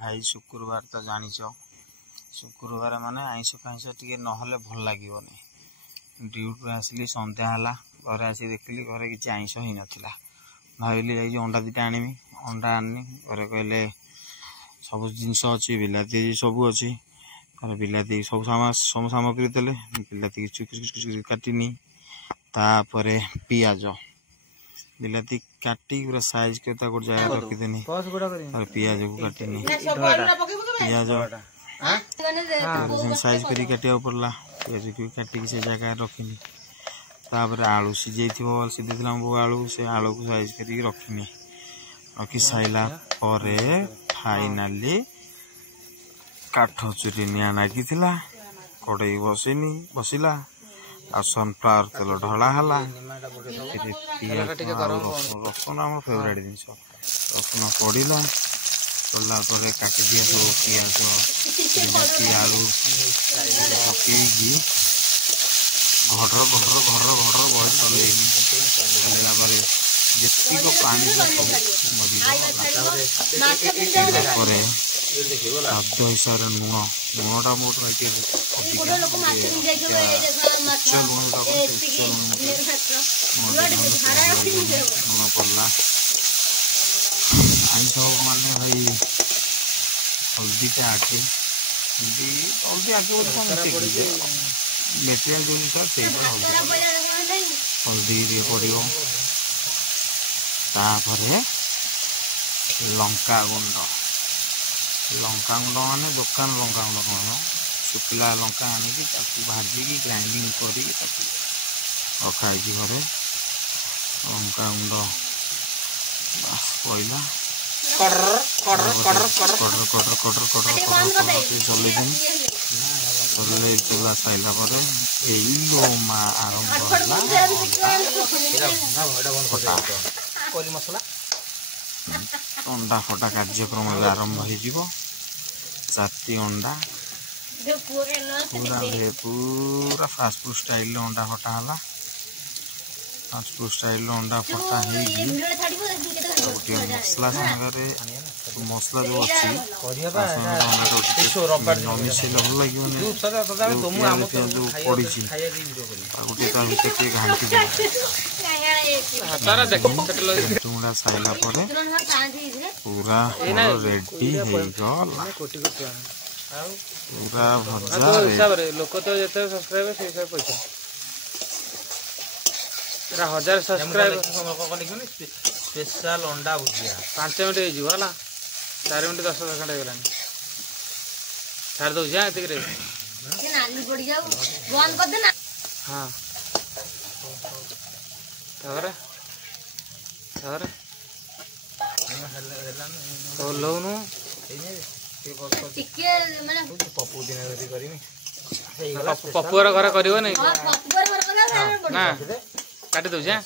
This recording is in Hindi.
भाई शुक्रवार तो जानिच शुक्रवार माने आईष फाइष टे नहले भल लगे ड्यूटी आसली संध्या है घर आसी देखिली घर किसी आईष ही नाला भाविली जाइए अंडा दीटा आनमी अंडा आनी घर कहले सब जिनस अच्छी बिलाती सब अच्छी बिलाती सब सामग्री देले बिलाती चुकी काटिनी तापर पियाज बिलाती काटी पूरा साइज के गोटे जगह रखीदेनी और पियाज को काटिनी पियाज साइज कर काटा पड़ला पियाज को काटिक से जगह रखनी तापर आलू सीझे सीधे आलू से आलू को साइज कर रखनी रखी साइला फाइनाली काठ चुरी निआ नागी कड़े बसनी बसला आ सनफ्लावर तेल ढला है रसुन आम फेवरेट जिन रसुन पड़ा पड़ा काटी दिया सब पियाज आलू पकई घर घर घर घर बह चल जी पानी खाद्य हिसाब से लुण लुणटा मोट लुण पड़ा आईस माने भाई हल्दी आटे हल्दी आटे मेटेरियल जो जिस हल्दी पड़ो लंका गुंड माने दुकान लंका गुंड कौन शुक्ला लंका आनिकी भाजिकी ग्राइंडिंग कर रखाई घरे लंका गुंड पड़ा चल चला साइला आरंभ अंडा फटा कार्यक्रम आरंभ हो 4टी अंडा पूरा फास्ट फूड स्टाइल अंडा फटा है फास्ट फूड स्टाइल अंडा फटा गोटे मसला सागर मसला जो अच्छी मिसेल भल लगे पड़ी गोटे घाटी घंटा साइला पूरा रेडी पूरा भजा लोक तो जिते सब्सक्राइब से हिसाब पैसा 1000 सब्सक्राइब स्पेशल अंडा भुजिया 5 मिनट हो 4 मिनट 10 सेकंड हो गलानी छाड़ दो जा एतिक रे नाली पड़ जाऊ बंद कर दे ना हां तारे तारे तो लोनु टिके माने पप्पू दिन धरी करमी पप्पूर घर करियो नै पप्पूर घर करा ना काटी दो जा